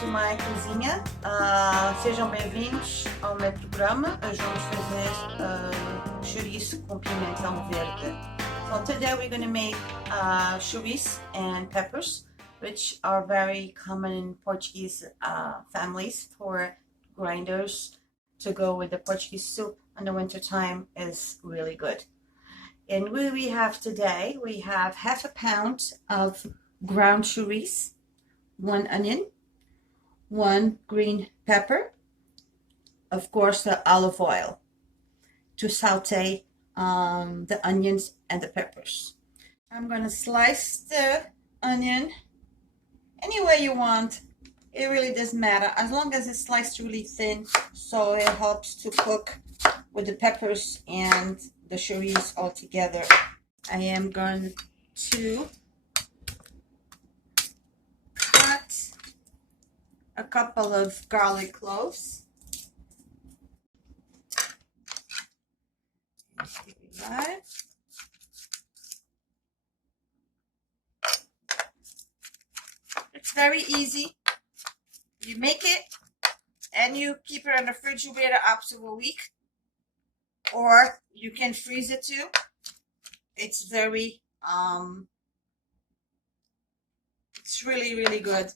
to my Cozinha. Sejam bem-vindos ao meu programa. Hoje vamos fazer chouriço com pimentão verde. So today we're going to make chourico and peppers, which are very common in Portuguese families for grinders to go with the Portuguese soup in the winter time is really good. And what we have today, we have half a pound of ground chourico, 1 onion, 1 green pepper, of course the olive oil to saute the onions and the peppers. I'm going to slice the onion any way you want. It really doesn't matter as long as it's sliced really thin, so it helps to cook with the peppers and the chourico all together. I am going to cut a couple of garlic cloves. Right. It's very easy. You make it and you keep it in the refrigerator up to a week, or you can freeze it too. It's very it's really good.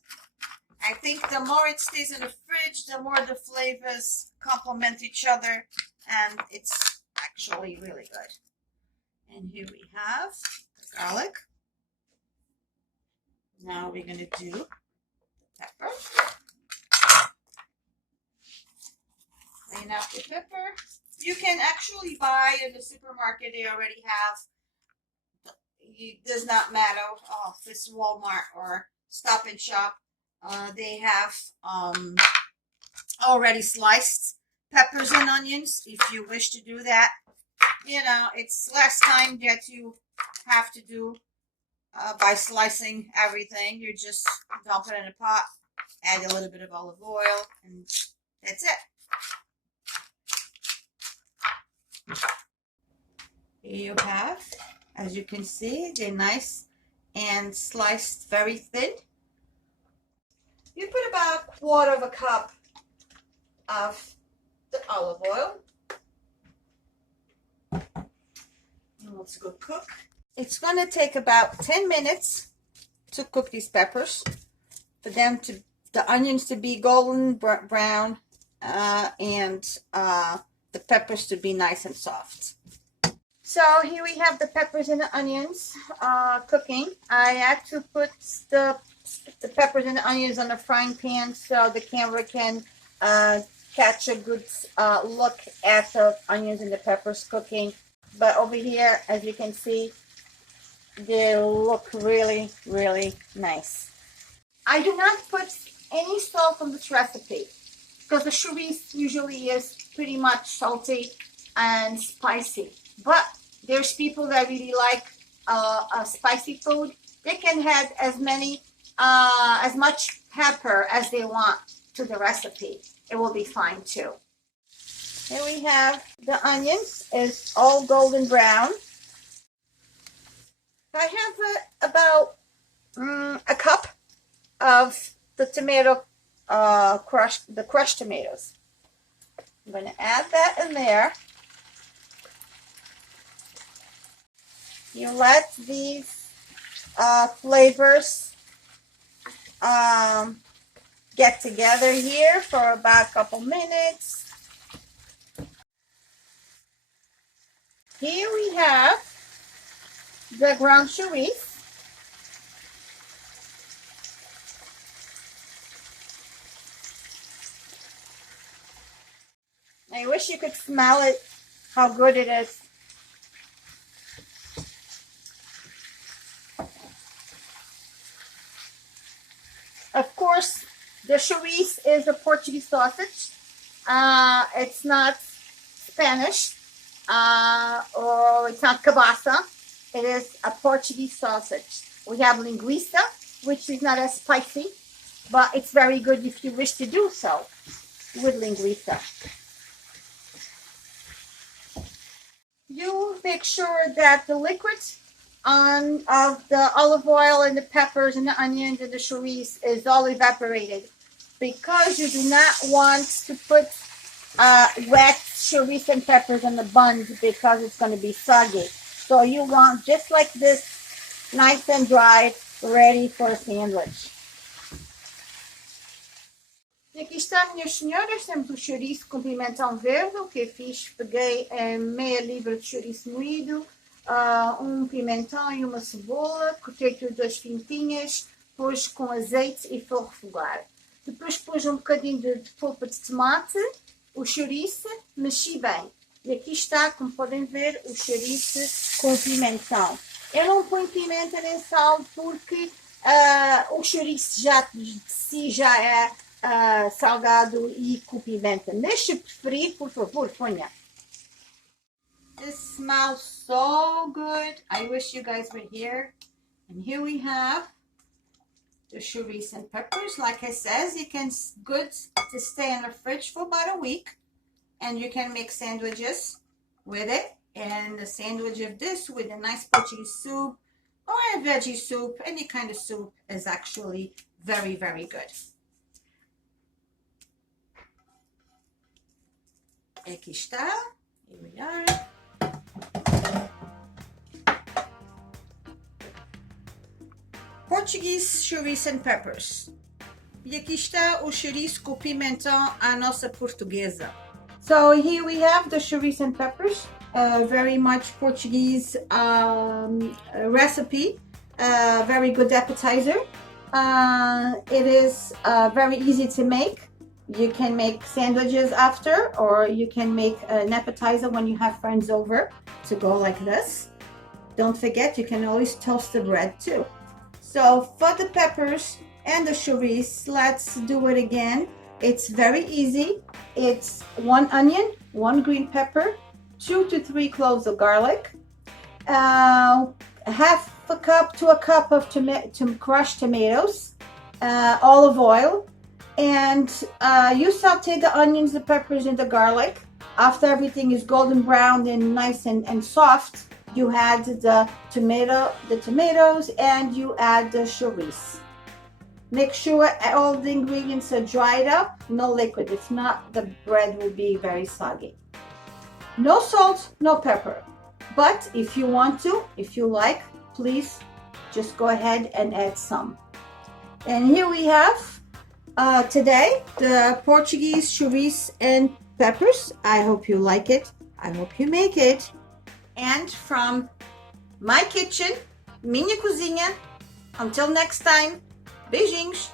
I think the more it stays in the fridge, the more the flavors complement each other, and it's actually really good. And here we have the garlic. Now we're going to do the pepper. Clean out the pepper. You can actually buy in the supermarket, they already have, it does not matter if it's Walmart or Stop and Shop, they have already sliced peppers and onions if you wish to do that. You know, it's less time that you have to do by slicing everything. You just dump it in a pot, add a little bit of olive oil, and that's it. Here you have, as you can see, they're nice and sliced very thin. You put about 1/4 cup of the olive oil. And let's go cook. It's going to take about 10 minutes to cook these peppers, for them to, the onions to be golden brown, and the peppers to be nice and soft. So here we have the peppers and the onions cooking. I had to put the peppers and the onions on the frying pan so the camera can catch a good look at the onions and the peppers cooking. But over here, as you can see, they look really nice. I do not put any salt on this recipe because the chourico usually is pretty much salty and spicy. But there's people that really like spicy food. They can add as much pepper as they want to the recipe. It will be fine too. Here we have the onions. It's all golden brown. I have about a cup of the tomato crushed tomatoes. I'm going to add that in there. You let these flavors get together here for about a couple minutes. Here we have the ground chourico. I wish you could smell it, how good it is. Of course, the chourico is a Portuguese sausage. It's not Spanish, or it's not kielbasa. It is a Portuguese sausage. We have linguiça, which is not as spicy, but it's very good if you wish to do so with linguiça. You make sure that the liquid of the olive oil and the peppers and the onions and the chourico is all evaporated. because you do not want to put wet chourico and peppers in the buns because it's going to be soggy. So you want just like this, nice and dry, ready for a sandwich. E aqui está, minhas senhoras, temos o chouriço com pimentão verde. O que eu fiz, peguei meia libra de chouriço moído, um pimentão e uma cebola, cortei tudo 2 fintinhas, pus com azeite e vou refogar. Depois pus um bocadinho de polpa de tomate, o chouriço, mexi bem. E aqui está, como podem ver, o chouriço com pimentão. Eu não ponho pimenta nem sal porque o chouriço já de si já é salgado e com pimenta. Mas se preferir, por favor, ponha. This smells so good. I wish you guys were here. And here we have the chourico and peppers. Like I says, you can good to stay in the fridge for about a week. And you can make sandwiches with it. And a sandwich of this with a nice Portuguese soup or a veggie soup, any kind of soup is actually very, very good. Aqui está. Here we are. Portuguese chourico and peppers. E aqui está o chouriço com pimentão à nossa portuguesa. So here we have the chourico and peppers, very much Portuguese recipe, very good appetizer. It is very easy to make. You can make sandwiches after, or you can make an appetizer when you have friends over to go like this. Don't forget, you can always toast the bread too. So for the peppers and the chourico, let's do it again. It's very easy. It's 1 onion, 1 green pepper, 2 to 3 cloves of garlic, half a cup to a cup of crushed tomatoes, olive oil, and you saute the onions, the peppers, and the garlic. After everything is golden brown and nice and soft, you add the tomatoes, and you add the chourico. Make sure all the ingredients are dried up, no liquid. If not, the bread will be very soggy. No salt, no pepper. But if you want to, if you like, please just go ahead and add some. And here we have today the Portuguese chourico and peppers. I hope you like it. I hope you make it. And from my kitchen, Minha Cozinha, until next time, beijinhos!